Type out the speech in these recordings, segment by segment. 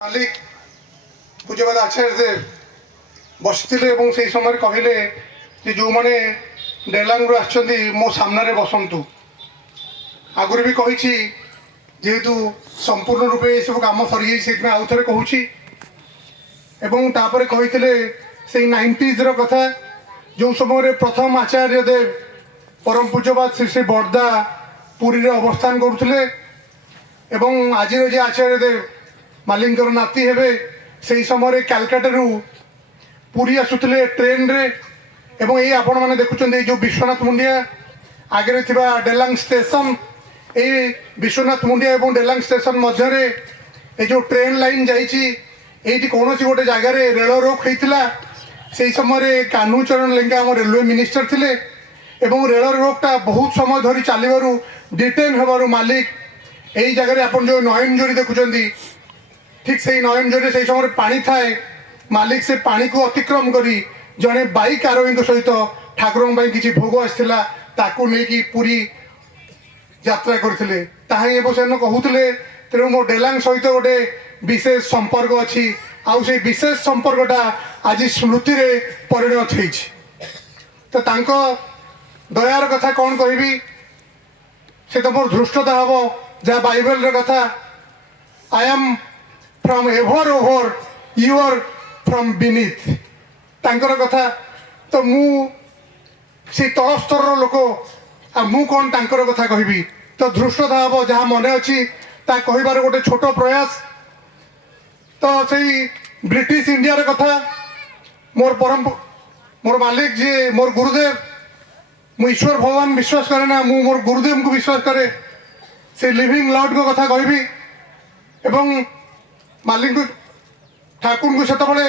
মালিক ପୂଜ୍ୟବାଦ ଆଚାର୍ଯ୍ୟ ବସିଥିଲେ ଏବଂ ସେହି ସମୟରେ କହିଲେ ଯେ ଯେଉଁମାନେ ଡେଲାଙ୍ଗରୁ ଆସିଛନ୍ତି ମୋ ସାମ୍ନାରେ ବସନ୍ତୁ। ଆଗରୁ ବି କହିଛି, ଯେହେତୁ ସମ୍ପୂର୍ଣ୍ଣ ରୂପେ ଏସବୁ କାମ ସରିଯାଇଛି ସେଥିପାଇଁ ଆଉ ଥରେ କହୁଛି। ଏବଂ ତାପରେ କହିଥିଲେ ସେଇ 90s କଥା, ଯେଉଁ ସମୟରେ ପ୍ରଥମ ଆଚାର୍ଯ୍ୟ ଦେବ ପରମ ପୂଜ୍ୟବାଦ ଶ୍ରୀ ଶ୍ରୀ ବଡ଼ଦା ପୁରୀରେ ଅବସ୍ଥାନ କରୁଥିଲେ ଏବଂ ଆଜିର ଯେ ଆଚାର୍ଯ୍ୟ ଦେବ ମାଲିକଙ୍କର ନାତି ହେବେ, ସେହି ସମୟରେ କାଲକାଟାରୁ ପୁରୀ ଆସୁଥିଲେ ଟ୍ରେନ୍ରେ। ଏବଂ ଏଇ ଆପଣମାନେ ଦେଖୁଛନ୍ତି ଏଇ ଯେଉଁ ବିଶ୍ୱନାଥ ମୁଣ୍ଡିଆ ଆଗରେ ଥିବା ଡେଲାଙ୍ଗ ଷ୍ଟେସନ୍, ଏଇ ବିଶ୍ୱନାଥ ମୁଣ୍ଡିଆ ଏବଂ ଡେଲାଙ୍ଗ ଷ୍ଟେସନ୍ ମଧ୍ୟରେ ଏ ଯେଉଁ ଟ୍ରେନ୍ ଲାଇନ୍ ଯାଇଛି, ଏଇଠି କୌଣସି ଗୋଟେ ଜାଗାରେ ରେଳ ରୋକ ହେଇଥିଲା। ସେହି ସମୟରେ କାହ୍ନୁଚରଣ ଲେଙ୍କା ଆମ ରେଲୱେ ମିନିଷ୍ଟର ଥିଲେ ଏବଂ ରେଳ ରୋକଟା ବହୁତ ସମୟ ଧରି ଚାଲିବାରୁ ଡିଟେନ୍ ହେବାରୁ ମାଲିକ ଏଇ ଜାଗାରେ ଆପଣ ଯେଉଁ ନୟନଜୋରି ଦେଖୁଛନ୍ତି, ଠିକ୍ ସେଇ ନୟନଜୋରିରେ ସେହି ସମୟରେ ପାଣି ଥାଏ। ମାଲିକ ସେ ପାଣିକୁ ଅତିକ୍ରମ କରି ଜଣେ ବାଇକ୍ ଆରୋହୀଙ୍କ ସହିତ ଠାକୁରଙ୍କ ପାଇଁ କିଛି ଭୋଗ ଆସିଥିଲା, ତାକୁ ନେଇକି ପୁରୀ ଯାତ୍ରା କରିଥିଲେ। ତାହା ହିଁ ଏବଂ ସେଦିନ କହୁଥିଲେ, ତେଣୁ ମୋ ଡେଲାଙ୍ଗ ସହିତ ଗୋଟେ ବିଶେଷ ସମ୍ପର୍କ ଅଛି, ଆଉ ସେଇ ବିଶେଷ ସମ୍ପର୍କଟା ଆଜି ସ୍ମୃତିରେ ପରିଣତ ହେଇଛି। ତ ତାଙ୍କ ଦୟାର କଥା କ'ଣ କହିବି, ସେ ତ ମୋର ଧୃଷ୍ଟତା ହେବ, ଯାହା ବାଇବେଲର କଥା, I am from ever over, you are from beneath. ତାଙ୍କର କଥା ତ ମୁଁ ସେଇ ତଳ ସ୍ତରର ଲୋକ, ଆଉ ମୁଁ କ'ଣ ତାଙ୍କର କଥା କହିବି। ତ ଧୃଷ୍ଟତା ହେବ, ଯାହା ମନେ ଅଛି ତାହା କହିବାର ଗୋଟେ ଛୋଟ ପ୍ରୟାସ। ତ ସେଇ ବ୍ରିଟିଶ ଇଣ୍ଡିଆର କଥା, ମୋର ମାଲିକ ଯିଏ ମୋର ଗୁରୁଦେବ, ମୁଁ ଈଶ୍ୱର ଭଗବାନ ବିଶ୍ୱାସ କରେ ନା, ମୁଁ ମୋର ଗୁରୁଦେବଙ୍କୁ ବିଶ୍ୱାସ କରେ। ସେ ଲିଭିଂ ଲର୍ଡଙ୍କ କଥା କହିବି ଏବଂ ମାଲିକଙ୍କୁ ଠାକୁରଙ୍କୁ ସେତେବେଳେ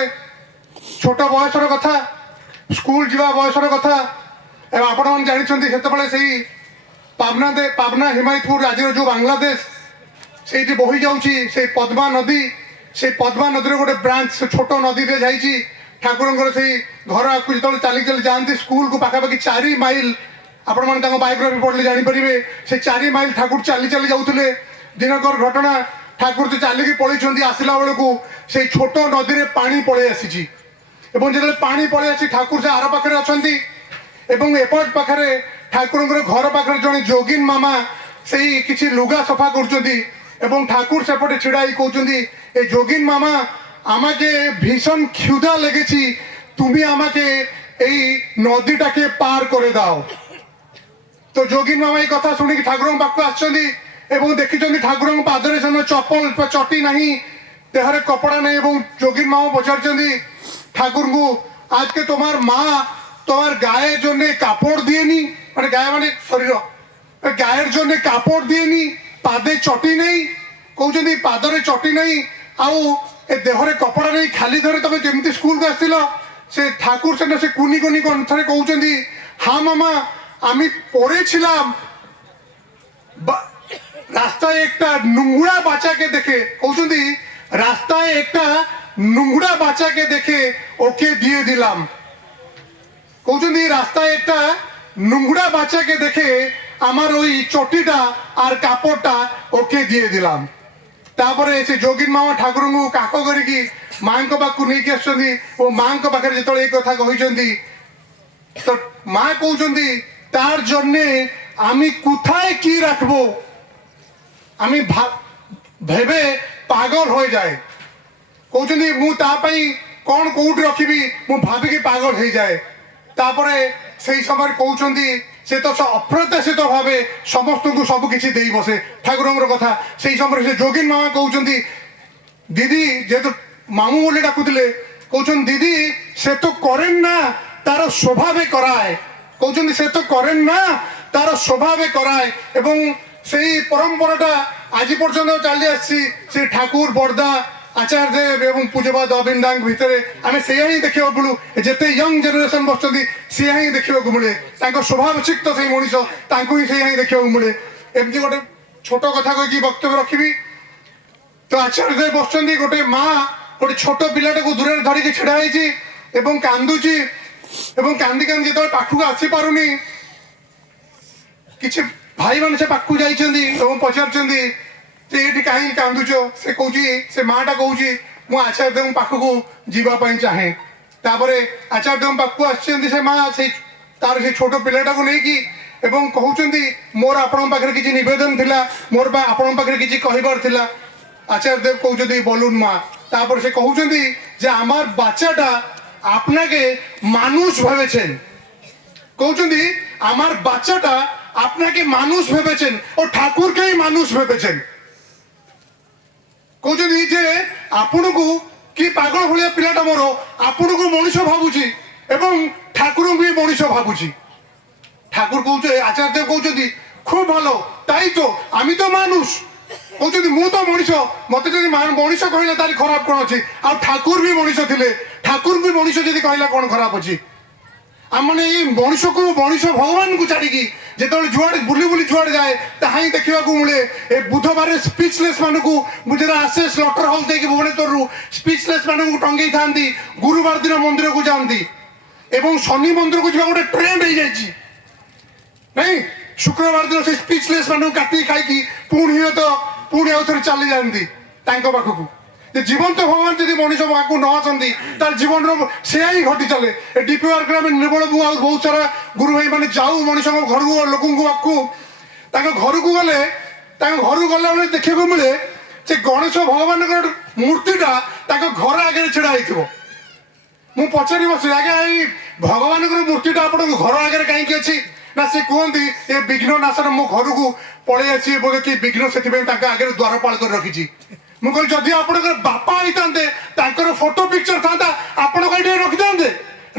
ଛୋଟ ବୟସର କଥା, ସ୍କୁଲ ଯିବା ବୟସର କଥା। ଏବଂ ଆପଣମାନେ ଜାଣିଛନ୍ତି ସେତେବେଳେ ସେଇ ପାବନା ହିମାୟତପୁର, ଆଜିର ଯେଉଁ ବାଂଲାଦେଶ, ସେଇଠି ବହି ଯାଉଛି ସେଇ ପଦ୍ମା ନଦୀ। ସେଇ ପଦ୍ମା ନଦୀର ଗୋଟେ ବ୍ରାଞ୍ଚ ଛୋଟ ନଦୀରେ ଯାଇଛି। ଠାକୁରଙ୍କର ସେଇ ଘର ଆଗକୁ ଯେତେବେଳେ ଚାଲି ଚାଲି ଯାଆନ୍ତି ସ୍କୁଲକୁ, ପାଖାପାଖି 4 ମାଇଲ, ଆପଣମାନେ ତାଙ୍କ ବାୟୋଗ୍ରାଫି ପଢ଼ିଲେ ଜାଣିପାରିବେ, ସେ 4 ମାଇଲ ଠାକୁର ଚାଲି ଚାଲି ଯାଉଥିଲେ। ଦିନକର ଘଟଣା, ଠାକୁର ତ ଚାଲିକି ପଳେଇଛନ୍ତି, ଆସିଲା ବେଳକୁ ସେଇ ଛୋଟ ନଦୀରେ ପାଣି ପଳେଇ ଆସିଛି। ଏବଂ ଯେତେବେଳେ ପାଣି ପଳେଇ ଆସିଛି, ଠାକୁର ସେ ଆର ପାଖରେ ଅଛନ୍ତି ଏବଂ ଏପଟ ପାଖରେ ଠାକୁରଙ୍କର ଘର ପାଖରେ ଜଣେ ଯୋଗିନ ମାମା ସେଇ କିଛି ଲୁଗା ସଫା କରୁଛନ୍ତି ଏବଂ ଠାକୁର ସେପଟେ ଛିଡ଼ା ହେଇ କହୁଛନ୍ତି, ଏ যোগিন মামা আমাকে ভীষণ ক্ষুধা লেগেছি, তুমি আমাকে এই নদীটাকে পার করে দাও। তো যোগিন মামা এই কথা শুনিকি ঠাকুরଙ୍କ ପାଖକୁ ଆସିଛନ୍ତି ଏବଂ ଦେଖିଛନ୍ତି ଠାକୁରଙ୍କ ପାଦରେ ସେଦିନ ଚପଲ ଚଟି ନାହିଁ, ଦେହରେ କପଡ଼ା ନାହିଁ। ଏବଂ যোগিন মামা পচারଛନ୍ତି ঠাকুরଙ୍କୁ, আজকে তোমার মা তোমার গায়ের জন্য কাপড় দিয়েনি, মানে গায়ে মানে শরীর, গায়ের জন্য কাপড় দিয়েনি, পাদে চটি নেই। କହୁଛନ୍ତି ପାଦରେ ଚଟି ନାହିଁ ଆଉ ଏ ଦେହରେ କପଡ଼ା ନେଇ ଖାଲି ଧରେ ତମେ କେମିତି ସ୍କୁଲକୁ ଆସିଥିଲ। সে ঠাকুর সেটা সে কুনি কুনি কণ্ঠে কৌଛନ୍ତି, হ্যাঁ মামা আমি পড়েছিলাম, রাস্তায় একটা নোংরা বাচ্চাকে দেখে, কৌଛନ୍ତି রাস্তায় একটা নোংরা বাচ্চাকে দেখে ওকে দিয়ে দিলাম। কৌଛନ୍ତି রাস্তায় একটা নোংরা বাচ্চাকে দেখে আমার ওই চটিটা আর কাপড়টা ওকে দিয়ে দিলাম। তারপরে সে যোগিন মামা ঠাকুরଙ୍କୁ କାକ କରିକି ମାଙ୍କ ପାଖକୁ ନେଇକି ଆସୁଛନ୍ତି ଓ ମାଙ୍କ ପାଖରେ ଯେତେବେଳେ এই କଥା କହିଛନ୍ତି, ତ মা କହୁଛନ୍ତି তার জন্যে আমি কোথায় কি রাখবো, আমি ভেবে পাগল হয়ে যায়। କହୁଛନ୍ତି ମୁଁ ତା ପାଇଁ କ'ଣ କୋଉଠି ରଖିବି, ମୁଁ ଭାବିକି ପାଗଳ ହେଇଯାଏ। ତାପରେ ସେଇ ସମୟରେ କହୁଛନ୍ତି ସେ ତ ଅପ୍ରତ୍ୟାଶିତ ଭାବେ ସମସ୍ତଙ୍କୁ ସବୁ କିଛି ଦେଇ ବସେ। ଠାକୁରଙ୍କର କଥା ସେଇ ସମୟରେ ସେ ଯୋଗିନ ମାମା କହୁଛନ୍ତି, ଦିଦି, ଯେହେତୁ ମାମୁଁ ବୋଲି ଡାକୁଥିଲେ, କହୁଛନ୍ତି ଦିଦି সে তো করেন না তার স্বভাবে করায়। কହୁଛନ୍ତି সে তো করেন না তার স্বভাবে করায়। এবং সেই পরম্পরাটা আଜି পর্যন্ত চালি আসছি। ସେ ଠାକୁର ବଡ଼ଦା ଆଚାର୍ଯ୍ୟ ଏବଂ ପୂଜ୍ୟବାଦ ଅବିନ୍ଦାଙ୍କ ଭିତରେ ଆମେ ସେଇଆ ହିଁ ଦେଖିବାକୁ ମିଳୁ। ଯେତେ ୟଙ୍ଗ ଜେନେରେସନ୍ ବସୁଛନ୍ତି ସେଇଆ ହିଁ ଦେଖିବାକୁ ମିଳେ। ତାଙ୍କ ସ୍ୱଭାବ ସିକ୍ତ ସେଇ ମଣିଷ, ତାଙ୍କୁ ହିଁ ସେଇଆ ହିଁ ଦେଖିବାକୁ ମିଳେ। ଏମିତି ଗୋଟେ ଛୋଟ କଥା କହିକି ବକ୍ତବ୍ୟ ରଖିବି। ତ ଆଚାର୍ଯ୍ୟ ବସୁଛନ୍ତି, ଗୋଟେ ମା ଗୋଟେ ଛୋଟ ପିଲାଟାକୁ ଦୂରରେ ଧରିକି ଛିଡ଼ା ହେଇଛି ଏବଂ କାନ୍ଦୁଛି ଏବଂ କାନ୍ଦି କାନ୍ଦି ଯେତେବେଳେ ପାଖକୁ ଆସିପାରୁନି, କିଛି ଭାଇମାନେ ସେ ପାଖକୁ ଯାଇଛନ୍ତି ଏବଂ ପଚାରୁଛନ୍ତି ଯେ ଏଠି କାହିଁକି କାନ୍ଦୁଛ? ସେ କହୁଛି, ସେ ମାଆଟା କହୁଛି ମୁଁ ଆଚାର୍ଯ୍ୟଙ୍କ ପାଖକୁ ଯିବା ପାଇଁ ଚାହେଁ। ତାପରେ ଆଚାର୍ଯ୍ୟଙ୍କ ପାଖକୁ ଆସିଛନ୍ତି ସେ ମା, ସେଇ ତାର ସେ ଛୋଟ ପିଲାଟାକୁ ନେଇକି, ଏବଂ କହୁଛନ୍ତି ମୋର ଆପଣଙ୍କ ପାଖରେ କିଛି ନିବେଦନ ଥିଲା, ମୋର ବା ଆପଣଙ୍କ ପାଖରେ କିଛି କହିବାର ଥିଲା। আচার্য দেব কৌচন্দি বলুন মা। তারপর সে কৌচন্দি যে আমার বাচ্চাটা আপনাকে মানুষ ভেবেছেন, কৌচন্দি আমার বাচ্চাটা আপনাকে মানুষ ভেবেছেন ও ঠাকুরকেই মানুষ ভেবেছেন। কৌচন্দি যে আপনাকে কি পাগল ভলিয়া পিলাটা মোর আপনাকে মଣିষ ভাবুছি এবং ঠাকুরଙ୍କୁ ବି মଣିষ ভাবুছি। ঠাকুর কৌছে, আচার্য দেব কৌচন্দি খুব ভালো, তাই তো আমি তো মানুষ। কৌଛନ୍ତି ମୁଁ ତ ମଣିଷ, ମତେ ଯଦି ମଣିଷ କହିଲେ ତାର ଖରାପ କ'ଣ ଅଛି? ଆଉ ଠାକୁର ବି ମଣିଷ ଥିଲେ, ଠାକୁର ବି ମଣିଷ ଯଦି କହିଲା କ'ଣ ଖରାପ ଅଛି? ଆମମାନେ ଏଇ ମଣିଷକୁ, ମଣିଷ ଭଗବାନଙ୍କୁ ଛାଡ଼ିକି ଯେତେବେଳେ ଯୁଆଡ଼େ ବୁଲି ବୁଲି ଯୁଆଡ଼େ ଯାଏ ତାହା ହିଁ ଦେଖିବାକୁ ମିଳେ। ଏ ବୁଧବାର ସ୍ପିଚଲେସ୍ ମାନଙ୍କୁ ଯେତେବେଳେ ଆସେ ସ୍ଲଟର ହାଉସ୍ ଦେଇକି ଭୁବନେଶ୍ୱରରୁ ସ୍ପିଚଲେସ୍ ମାନଙ୍କୁ ଟଙ୍ଗେଇଥାନ୍ତି, ଗୁରୁବାର ଦିନ ମନ୍ଦିରକୁ ଯାଆନ୍ତି ଏବଂ ଶନି ମନ୍ଦିରକୁ ଯିବା ଗୋଟେ ଟ୍ରେଣ୍ଡ ହେଇଯାଇଛି ନାଇଁ। ଶୁକ୍ରବାର ଦିନ ସେ ସ୍ପିଚଲେସ୍ ମାନଙ୍କୁ କାଟିକି ଖାଇକି ପୁଣି ଆଉ ଥରେ ଚାଲି ଯାଆନ୍ତି ତାଙ୍କ ପାଖକୁ। ଯେ ଜୀବନ୍ତ ଭଗବାନ ଯଦି ମଣିଷ ପାଖକୁ ନ ଆସନ୍ତି ତାର ଜୀବନର ସେୟା ହିଁ ଘଟି ଚାଲେ। ଏ ଡିପିୱାର୍କରେ ଆମେ ନିର୍ମଳ ମୁଁ ଆଉ ବହୁତ ସାରା ଗୁରୁ ଭାଇ ମାନେ ଯାଉ ମଣିଷଙ୍କ ଘରକୁ, ଲୋକଙ୍କ ପାଖକୁ। ତାଙ୍କ ଘରକୁ ଗଲେ, ତାଙ୍କ ଘରକୁ ଗଲାବେଳେ ଦେଖିବାକୁ ମିଳେ ଯେ ଗଣେଶ ଭଗବାନଙ୍କର ମୂର୍ତ୍ତିଟା ତାଙ୍କ ଘର ଆଗରେ ଛିଡ଼ା ହେଇଥିବ। ମୁଁ ପଚାରି ବସେ, ଆଜ୍ଞା ଏଇ ଭଗବାନଙ୍କର ମୂର୍ତ୍ତିଟା ଆପଣଙ୍କ ଘର ଆଗରେ କାହିଁକି ଅଛି? ନା ସେ କୁହନ୍ତି ଏ ବିଘ୍ନ ନାଶନ ମୋ ଘରକୁ ପଳେଇ ଆସିବେ ବୋଧେ କି ବିଘ୍ନ, ସେଥିପାଇଁ ତାଙ୍କ ଆଗରେ ଦ୍ୱାରପାଳ କରି ରଖିଛି। ମୁଁ କହିଲି ଯଦି ଆପଣଙ୍କର ବାପା ହେଇଥାନ୍ତେ, ତାଙ୍କର ଫଟୋ ପିକ୍ଚର ଥାନ୍ତା, ଆପଣଙ୍କ ଏଠି ରଖିଥାନ୍ତେ?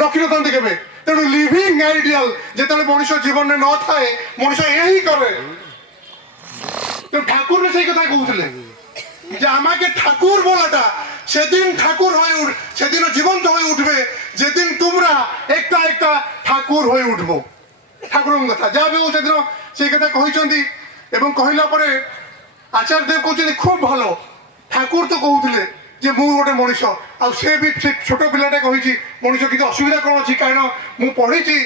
ରଖିନଥାନ୍ତେ କେବେ। ତେଣୁ লিভিং ଆଇଡିଆଲ ଯେତେବେଳେ ମଣିଷ ଜୀବନରେ ନଥାଏ, ମଣିଷ ଏହା ହିଁ କରେ। ତେଣୁ ଠାକୁର ସେଇ କଥା କହୁଥିଲେ যে আমাকে ঠাকুর বলাটা সেদিন ঠাকুর হয়ে সেদিন জীবন্ত হয়ে উঠবে যেদিন তোমরা একটা একটা ঠাকুর হয়ে উঠবো। ঠাকুরଙ୍କ କଥା ଯାହା ବି ହଉ ସେଦିନ ସେଇ କଥା କହିଛନ୍ତି। ଏବଂ କହିଲା ପରେ ଆଚାର୍ଯ୍ୟ ଦେବ କହୁଛନ୍ତି ଖୁବ ଭଲ, ଠାକୁର ତ କହୁଥିଲେ ଯେ ମୁଁ ଗୋଟେ ମଣିଷ, ଆଉ ସେ ବି ସେ ଛୋଟ ପିଲାଟା କହିଛି ମଣିଷ କିଛି ଅସୁବିଧା କ'ଣ ଅଛି? କାରଣ ମୁଁ ପଢ଼ିଛି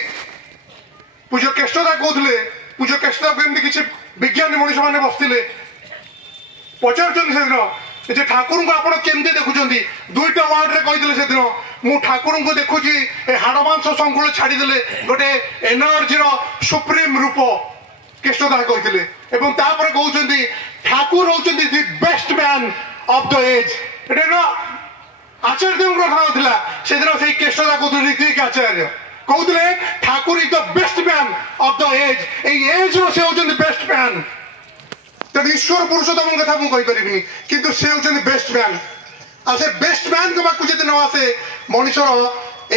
ପୂଜ୍ୟ କେଷ୍ଟଦା କହୁଥିଲେ, ପୂଜ୍ୟ କେଷ୍ଟଦାକୁ ଏମିତି କିଛି ବିଜ୍ଞାନୀ ମଣିଷ ମାନେ ବସିଥିଲେ, ପଚାରୁଛନ୍ତି ସେଦିନ ଯେ ଠାକୁରଙ୍କୁ ଆପଣ କେମିତି ଦେଖୁଛନ୍ତି? ଦୁଇଟା ୱାର୍ଡରେ କହିଥିଲେ ସେଦିନ, ମୁଁ ଠାକୁରଙ୍କୁ ଦେଖୁଛି ଏ ହାଡ଼ ମାଂସ ସଂକୁଳ ଛାଡ଼ିଦେଲେ ଗୋଟେ ଏନର୍ଜିର ସୁପ୍ରିମ ରୂପ, କେଷ୍ଟଦା କହିଥିଲେ। ଏବଂ ତାପରେ କହୁଛନ୍ତି ଠାକୁର ହଉଛନ୍ତି the best man of the age. ଏଟା ଆଚାର୍ଯ୍ୟ ଦେବଙ୍କ କଥା ନଥିଲା, ସେଦିନ ସେଇ କେଷ୍ଟଦା କହୁଥିଲେ, ଋତିକ ଆଚାର୍ଯ୍ୟ କହୁଥିଲେ Thakur is the best man of the age. ଏଇ ଏଜ୍ର ସେ ହଉଛନ୍ତି ବେଷ୍ଟ ମ୍ୟାନ୍। ତେଣୁ ଈଶ୍ୱର ପୁରୁଷୋତ୍ତମଙ୍କ କଥା ମୁଁ କହିପାରିବିନି, କିନ୍ତୁ ସେ ହେଉଛନ୍ତି ବେଷ୍ଟ ମ୍ୟାନ୍। ଆଉ ସେ ବେଷ୍ଟ ମ୍ୟାନ୍ଙ୍କ ପାଖକୁ ଯଦି ନ ଆସେ, ମଣିଷର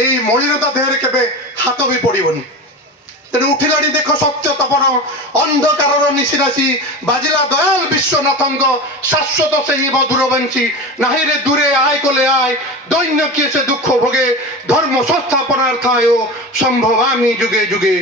ଏଇ ମଳିନତା ଦେହରେ କେବେ ହାତ ବି ପଡ଼ିବନି। ତେଣୁ ଉଠିଲାଣି ଦେଖ ସତ୍ୟ ତପନ, ଅନ୍ଧକାରର ନିଶିରାଶି, ବାଜିଲା ଦୟାଲ ବିଶ୍ୱନାଥଙ୍କ ଶାଶ୍ୱତ ସେହି ମଧୁର ବଂଶୀ। ନାହିଁରେ ଦୂରେ ଆୟ କଲେ ଆୟ, ଦୈନ୍ୟ କିଏ ସେ ଦୁଃଖ ଭୋଗେ, ଧର୍ମ ସଂସ୍ଥାପନାର୍ଥାୟ ସମ୍ଭବାମି ଯୁগে ଯୁগে।